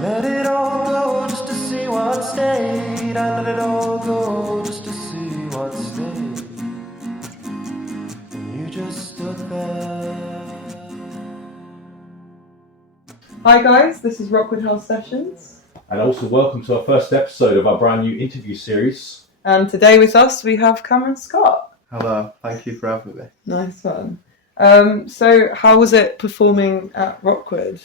let it all go just to see what stayed. I let it all go just to see what stayed. And you just stood there. Hi guys, this is Rockwood House Sessions. And also welcome to our first episode of our brand new interview series. And today with us we have Cameron Scott. Hello, thank you for having me. Nice one. So how was it performing at Rockwood?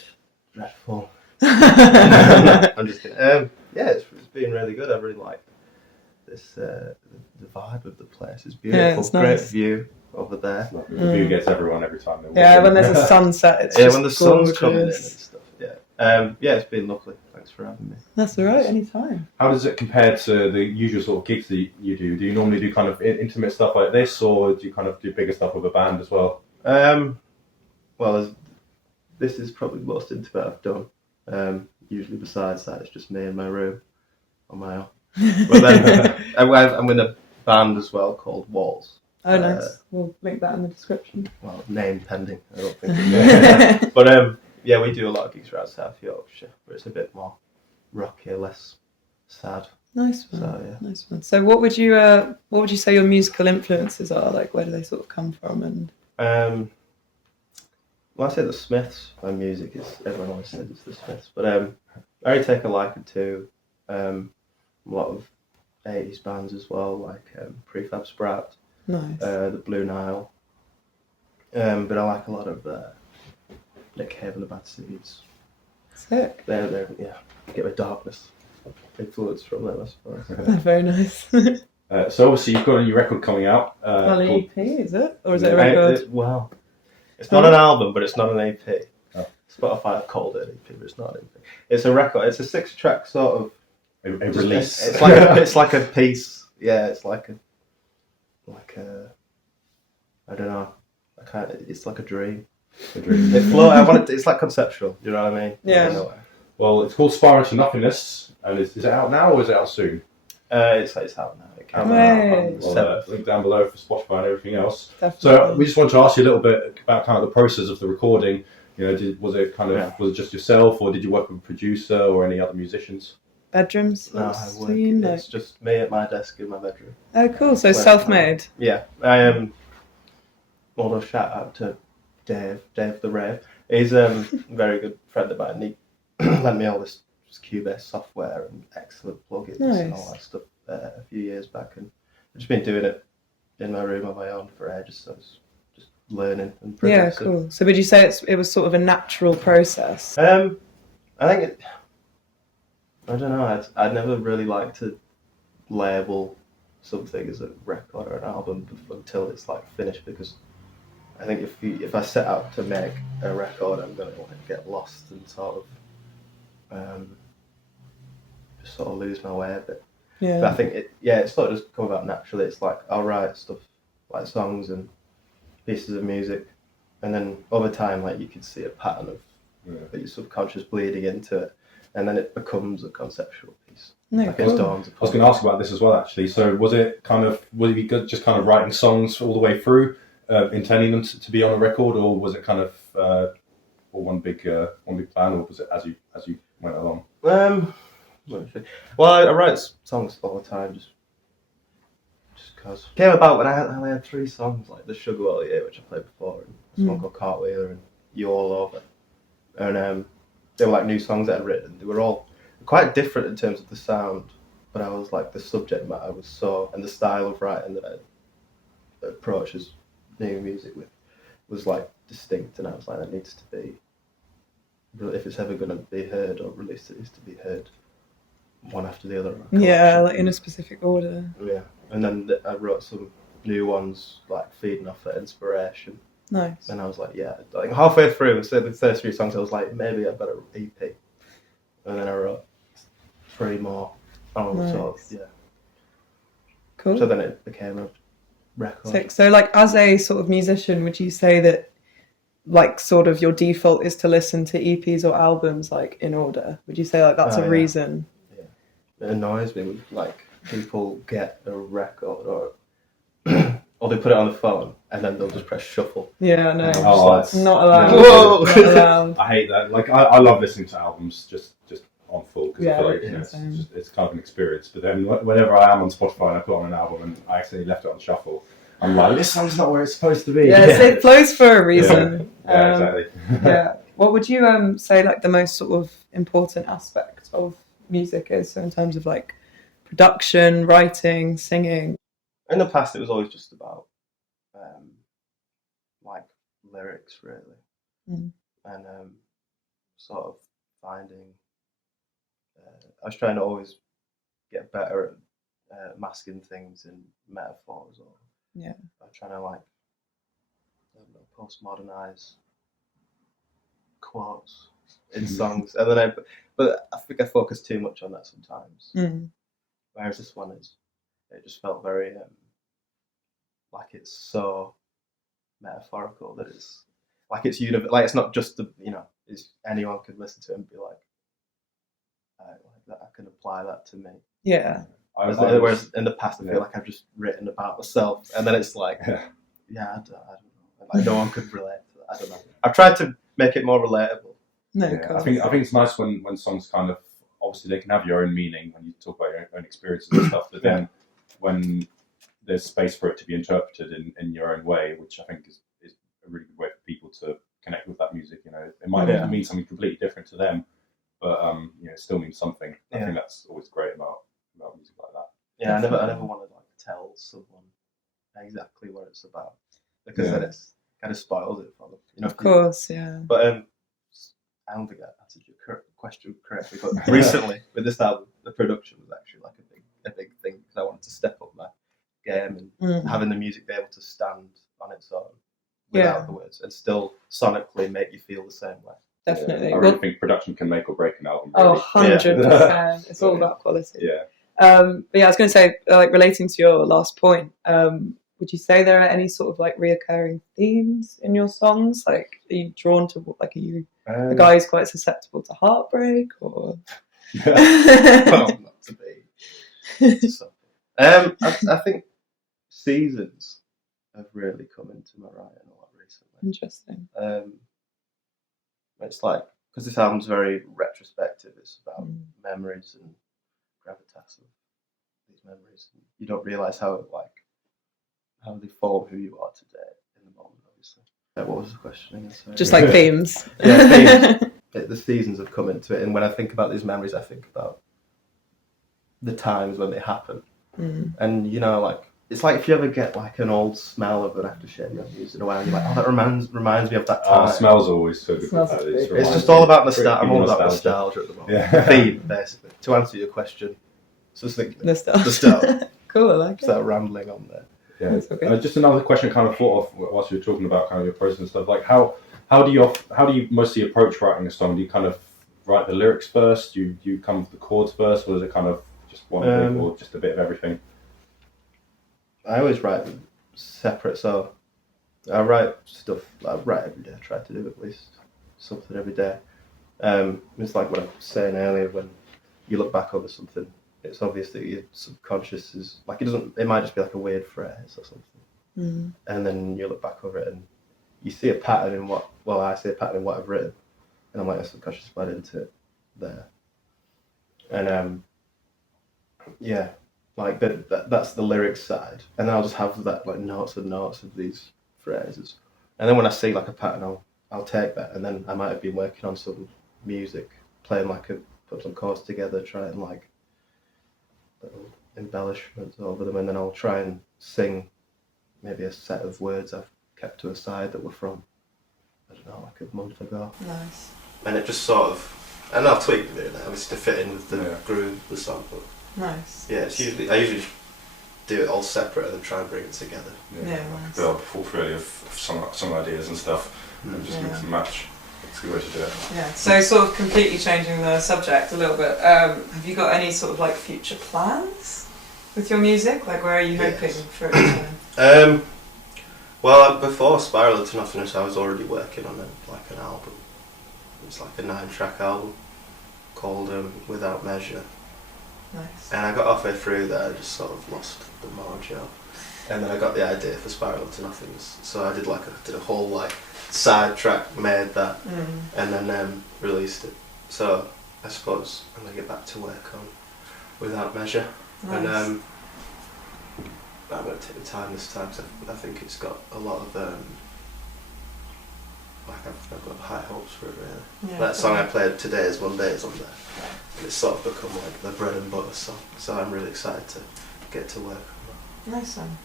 Dreadful. I'm just kidding. It's been really good. I really like this. The vibe of the place is beautiful. Yeah, it's Great nice. view over there. The view gets everyone every time. Yeah, when there's a sunset, it's just when the sun's gorgeous. coming in and stuff. It's been lovely. Thanks for having me. That's all right, anytime. How does it compare to the usual sort of gigs that you do? Do you normally do kind of intimate stuff like this, or do you kind of do bigger stuff with a band as well? This is probably the most intimate I've done. Usually besides that, it's just me in my room on my own. But then I'm in a band as well called Walls. Oh, nice. We'll link that in the description. Well, name pending. I don't think it's But we do a lot of gigs around South Yorkshire, where it's a bit more rocky, less sad. Nice one. So, yeah. Nice one. So what would you say your musical influences are? Like, where do they sort of come from? And I say the Smiths. My music is, everyone always says it's the Smiths, but I take a liking to a lot of 80s bands as well, like Prefab Sprout, nice. the Blue Nile, but I like a lot of Nick Cave and the Bad Seeds. Sick. They're get my darkness influence from them, I suppose. Very nice. So obviously you've got a new record coming out. An called... EP, is it? Or is it a record? It's not an album, but it's not an EP. Oh. Spotify have called it an EP, but it's not an EP. It's a record. It's a 6-track sort of a release. It's like a piece. Yeah, it's like a I don't know. It's like a dream. It's like conceptual. You know what I mean? Yeah. Well, it's called Spiral Into Nothingness, and is it out now or is it out soon? It's out now. It came Right. out on Link down below for Spotify and everything else. Definitely. So we just want to ask you a little bit about kind of the process of the recording. You know, was it just yourself, or did you work with a producer or any other musicians? Bedrooms? No, I work. It's just me at my desk in my bedroom. Oh, cool. So self-made. Yeah, I am. Although shout out to Dave the Rave. He's a very good friend of mine. He lent me all this Cubase software and excellent plugins and all that stuff a few years back, and I've just been doing it in my room on my own for ages. So it's just learning and progressing. Yeah, cool. So would you say it was sort of a natural process? I think I don't know. I'd never really liked to label something as a record or an album until it's like finished, because I think if I set out to make a record, I'm going to get lost and sort of just sort of lose my way a bit. Yeah. But I think it's sort of just come about naturally. It's like I'll write stuff like songs and pieces of music, and then over time, like you can see a pattern of your subconscious bleeding into it, and then it becomes a conceptual piece. No, cool. I was going to ask about this as well, actually. So was it you just kind of writing songs all the way through, intending them to be on a record, or was it kind of one big plan, or was it as you went along? Well, I write songs all the time, just because. It came about when I only had 3 songs, like the Sugarwell Year, which I played before, and a song called Cartwheeler and You All Over, and they were like new songs that I'd written. They were all quite different in terms of the sound, but I was like the subject matter and the style of writing that I approaches new music with was like distinct, and I was like, that needs to be, if it's ever going to be heard or released, it needs to be heard one after the other. Yeah, like in a specific order. Yeah, and then I wrote some new ones, like feeding off that inspiration. Nice. And I was like, like halfway through, so the first 3 songs, I was like, maybe I better EP. And then I wrote 3 more. Nice. Cool. So then it became a record. Sick. So like as a sort of musician, would you say that like sort of your default is to listen to EPs or albums like in order? Would you say like that's a reason? Yeah. It annoys me when like people get a record or they put it on the phone and then they'll just press shuffle. Yeah, no. Oh, not allowed. Whoa! Not allowed. I hate that. Like I love listening to albums just on full because Yeah, I feel like it's kind of an experience. But then whenever I am on Spotify and I put on an album and I accidentally left it on shuffle, I'm like, this song's not where it's supposed to be. Yes, it flows for a reason. Yeah, exactly. Yeah. What would you say like the most sort of important aspect of music is? So in terms of like production, writing, singing. In the past, it was always just about like lyrics, really, and sort of finding. I was trying to always get better at masking things in metaphors, or I'm trying to like postmodernize quotes in songs, and then but I think I focus too much on that sometimes. Whereas this one it just felt very like it's so metaphorical that it's like it's like it's not just it's anyone could listen to it and be like that. I can apply that to me. Yeah. Whereas in the past, I feel like I've just written about myself, and then it's like, I don't know. Like no one could relate to that. I don't know. I've tried to make it more relatable. No, I think it's nice when songs kind of obviously they can have your own meaning when you talk about your own experiences and stuff, but then when there's space for it to be interpreted in your own way, which I think is a really good way for people to connect with that music. It might mean something completely different to them, but it still means something. I think that's always great about music like that. Yeah, I never want to like tell someone exactly what it's about because then it's kind of spoils it for them. Of course, yeah. But I don't think I answered your question correctly. But recently with this album, the production was actually like a big thing because I wanted to step up my game and having the music be able to stand on its own without the words and still sonically make you feel the same way. Definitely. I really think production can make or break an album. Really. Oh, 100%. It's all about quality. Yeah. But I was going to say, like relating to your last point, would you say there are any sort of like reoccurring themes in your songs? Like, are you drawn to are you a guy who's quite susceptible to heartbreak, or? Well, not to be. I think seasons have really come into my writing a lot recently. Interesting. It's like because this album's very retrospective. It's about memories and gravitas of these memories. You don't realise how they form who you are today in the moment. Obviously. What was the question again? Sorry. Just like themes. Themes. The seasons have come into it, and when I think about these memories, I think about the times when they happen. And like it's like if you ever get like an old smell of an aftershave you haven't used in a while, and you're like, oh, that reminds me of that time. Smells are always so good. It's just all about nostalgia. I'm all about nostalgia at the moment. Yeah. Theme, basically. To answer your question, succinctly. Nostalgia. Cool, I like it. Start rambling on there. Yeah. Okay. Just another question I kind of thought of whilst you were talking about kind of your process and stuff. Like how do you mostly approach writing a song? Do you kind of write the lyrics first? Do you come with the chords first, or is it kind of just one thing, or just a bit of everything? I always write them separate, so I write stuff. I write every day. I try to do at least something every day. It's like what I was saying earlier. When you look back over something, it's obvious that your subconscious is like it might just be like a weird phrase or something, and then you look back over it and you see a pattern in I see a pattern in what I've written, and I'm like, the subconscious bled into it there, and like that's the lyrics side, and then I'll just have that like notes and notes of these phrases, and then when I see like a pattern, I'll take that, and then I might have been working on some music, playing put some chords together, trying like little embellishments over them, and then I'll try and sing maybe a set of words I've kept to a side that were from I don't know, like a month ago. Nice. And it just sort of, and I'll tweak them there obviously to fit in with the groove of the song, but nice. Yeah, I usually do it all separate and then try and bring it together. Nice. Build a portfolio of some ideas and stuff, and just mix and match. It's a good way to do it. Yeah. So sort of completely changing the subject a little bit. Have you got any sort of like future plans with your music? Like where are you hoping for it to go? Well, before Spiral Into Nothingness, I was already working on an album. It's like a 9-track album called Without Measure. Nice. And I got halfway through that, I just sort of lost the mojo. And then I got the idea for Spiral Into Nothingness. So I did a whole side track, made that, and then released it. So I suppose I'm going to get back to work on Without Measure. Nice. And I'm going to take the time this time because I think it's got a lot of like I've got high hopes for it really. Yeah, that song I played Today Is Monday is on there, and it's sort of become like the bread and butter song. So I'm really excited to get to work on Nice one.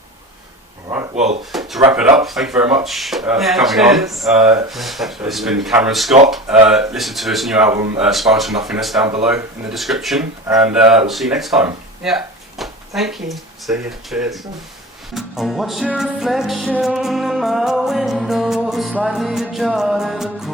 All right. Well, to wrap it up, thank you very much for coming cheers. on. Thanks for It's having me. been Cameron Scott. Listen to his new album, Spiral Into Nothingness, down below in the description, and we'll see you next time. Yeah. Thank you. See you. Cheers. I watch your reflection in my window, slightly ajar to the cool